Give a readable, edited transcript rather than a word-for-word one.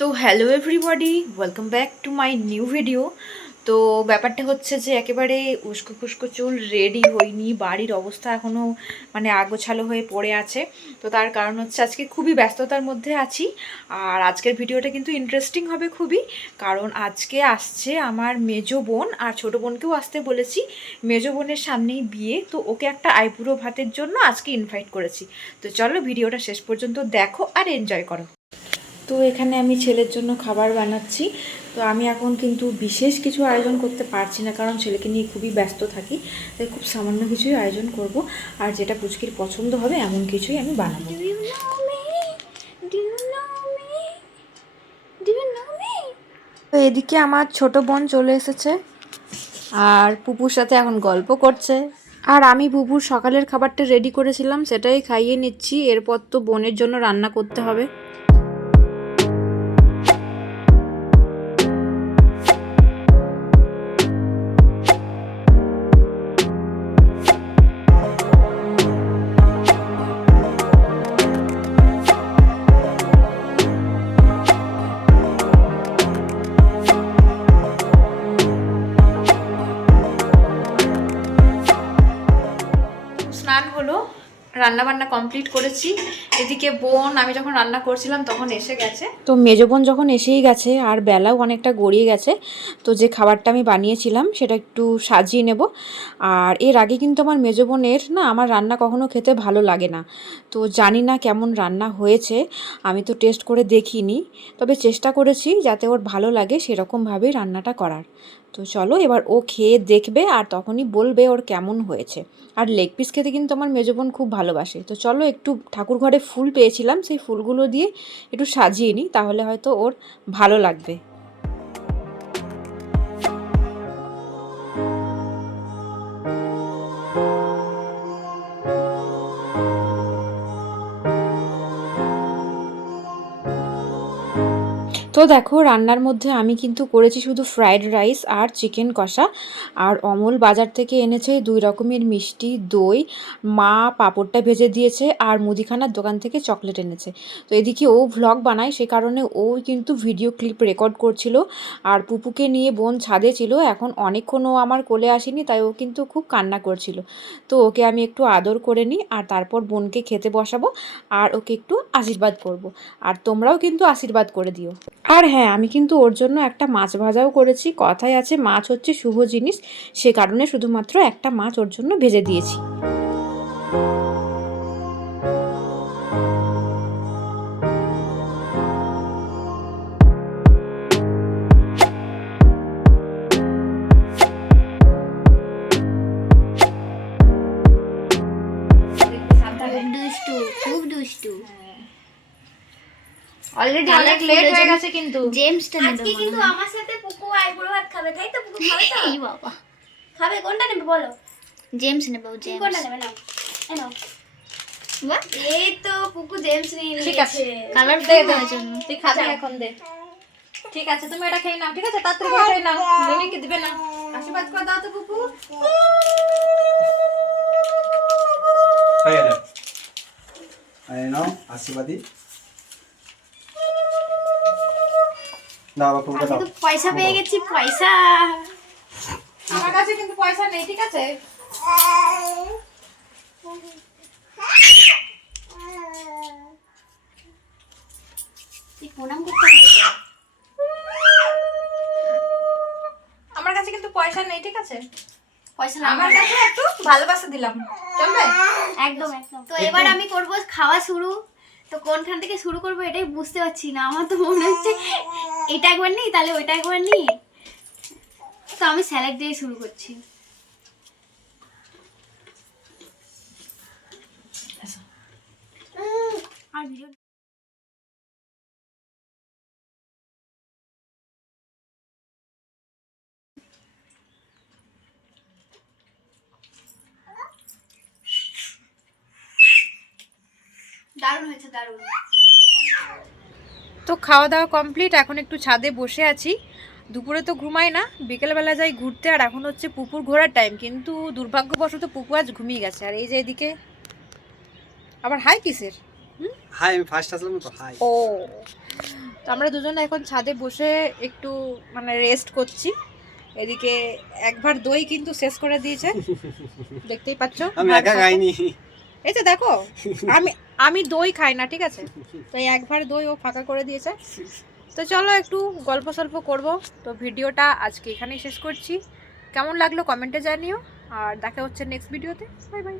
তো hello everybody, welcome back to my new video. তো ব্যাপারটা হচ্ছে যে একেবারে উস্কো খুস্কো চুল, রেডি হইনি, বাড়ির অবস্থা এখনও মানে আগোছালো হয়ে পড়ে আছে। তো তার কারণ হচ্ছে আজকে খুবই ব্যস্ততার মধ্যে আছি। আর আজকের ভিডিওটা কিন্তু ইন্টারেস্টিং হবে খুবই, কারণ আজকে আসছে আমার মেজো বোন, আর ছোটো বোনকেও আসতে বলেছি। মেজো বোনের সামনেই বিয়ে, তো ওকে একটা আইবুড়ো ভাতের জন্য আজকে ইনভাইট করেছি। তো চলো ভিডিওটা শেষ পর্যন্ত দেখো আর এনজয় করো। তো এখানে আমি ছেলের জন্য খাবার বানাচ্ছি। তো আমি এখন কিন্তু বিশেষ কিছু আয়োজন করতে পারছি না, কারণ ছেলেকে নিয়ে খুবই ব্যস্ত থাকি। তাই খুব সামান্য কিছুই আয়োজন করব, আর যেটা পুচকির পছন্দ হবে এমন কিছুই আমি বানাবো। তো এদিকে আমার ছোট বোন চলে এসেছে, আর পুপুর সাথে এখন গল্প করছে। আর আমি পুপুর সকালের খাবারটা রেডি করেছিলাম, সেটাই খাইয়ে নিচ্ছি। এরপর তো বোনের জন্য রান্না করতে হবে। স্নান হলো, রান্নাবান্না কমপ্লিট করেছি। এদিকে বোন, আমি যখন রান্না করছিলাম তখন এসে গেছে। তো মেজো বোন যখন এসেই গেছে আর বেলাও অনেকটা গড়িয়ে গেছে, তো যে খাবারটা আমি বানিয়েছিলাম সেটা একটু সাজিয়ে নেব। আর এর আগে কিন্তু আমার মেজো বোনের না আমার রান্না কখনো খেতে ভালো লাগে না। তো জানি না কেমন রান্না হয়েছে, আমি তো টেস্ট করে দেখিনি, তবে চেষ্টা করেছি যাতে ওর ভালো লাগে সেরকমভাবেই রান্নাটা করার। তো চলো এবার ও খেয়ে দেখবে আর তখনই বলবে ওর কেমন হয়েছে। আর লেগ পিস খেতে কিন্তু আমার মেজো বোন খুব ভালোবাসে। তো চলো একটু ঠাকুর ঘরে ফুল পেয়েছিলাম, সেই ফুলগুলো দিয়ে একটু সাজিয়ে নিই, তাহলে হয়তো ওর ভালো লাগবে। তো দেখো রান্নার মধ্যে আমি কিন্তু করেছি শুধু ফ্রাইড রাইস আর চিকেন কষা। আর অমল বাজার থেকে এনেছে 2 রকমের মিষ্টি, দই, মা পাঁপড়টা ভেজে দিয়েছে, আর মুদিখানার দোকান থেকে চকলেট এনেছে। তো এদিকে ও ভ্লগ বানায়, সে কারণে ও কিন্তু ভিডিও ক্লিপ রেকর্ড করছিল। আর পুপুকে নিয়ে বোন ছাদে ছিল, এখন অনেকক্ষণ ও আমার কোলে আসেনি, তাই ও কিন্তু খুব কান্না করছিল। তো ওকে আমি একটু আদর করে নিই, আর তারপর বোনকে খেতে বসাবো আর ওকে একটু আশীর্বাদ করব। আর তোমরাও কিন্তু আশীর্বাদ করে দিও। আর হ্যাঁ, আমি কিন্তু ওর জন্য একটা মাছ ভাজাও করেছি। কথায় আছে মাছ হচ্ছে শুভ জিনিস, সে কারণে শুধুমাত্র একটা মাছ ওর জন্য ভেজে দিয়েছি। খুব দুষ্টু, খুব দুষ্টু। অলরেডি অনেক লেট হয়ে গেছে কিন্তু। জেমসটা নেবে আজকে কিন্তু আমার সাথে পুকু আইবুড়ো ভাত খাবে, তাই তো? পুকু খাবে তো? এই বাবা, খাবে কোনটা নেবে বলো? জেমস নেবে, ও তুমি জেমস। কোনটা নেবে? নাও এই নাও। বাহ, এই তো পুকু জেমস নিয়ে ঠিক আছে, নিয়েছে। কালারফুল হওয়ার জন্য। তুই খাবি এখন, দে। ঠিক আছে, তুমি এটা খেয়ে নাও। ঠিক আছে, তাড়াতাড়ি করে খেয়ে নাও, মনিকে দিবে না। আশীর্বাদ করে দাও তো পুপু। নাও আশীর্বাদী দাও বাপুকে আজকে দাও। তো পয়সা পেয়ে গেছি, পয়সা। আমার কাছে কিন্তু পয়সা নেই, ঠিক আছে? তুই প্রণাম করতে হবে তো। আমার কাছে কিন্তু পয়সা নেই, ঠিক আছে? পয়সা না আমার কাছে একটু ভালোবাসা দিলাম, চলবে? একদম একদম। তো এবার আমি করব খাওয়া শুরু। তো কোনখান থেকে শুরু করব এটাই বুঝতে পারছি না। আমার তো মনে হচ্ছে এটা একবার নিই, তাহলে ওইটা একবার নিই। তো আমি স্যালাড দিয়ে শুরু করছি। আর ভিডিও দারুণ হয়েছে, দারুণ। তো খাওয়া দাওয়া কমপ্লিট, এখন একটু ছাদে বসে আছি। দুপুরে তো ঘুমাই না, বিকেলবেলা যাই ঘুরতে। আর এখন হচ্ছে পুকুর ঘোরার টাইম, কিন্তু দুর্ভাগ্যবশত পুকু আজ ঘুমিয়ে গেছে। আর এই যে এদিকে আবার হাই কিসের? হাই, আমি ফার্স্ট আসলাম তো। হাই। ও তো আমরা দুজনে এখন ছাদে বসে একটু মানে রেস্ট করছি। এদিকে একবার দই কিন্তু শেষ করে দিয়েছে, দেখতেই পাচ্ছ। আমি একা খাইনি। এই তো দেখো, আমি দই খাই না, ঠিক আছে, তো এই একবার দই ও ফাঁকা করে দিয়েছে। তো চলো একটু গল্প সল্প করবো। তো ভিডিওটা আজকে এখানেই শেষ করছি। কেমন লাগলো কমেন্টে জানিও, আর দেখা হচ্ছে নেক্সট ভিডিওতে। Bye bye.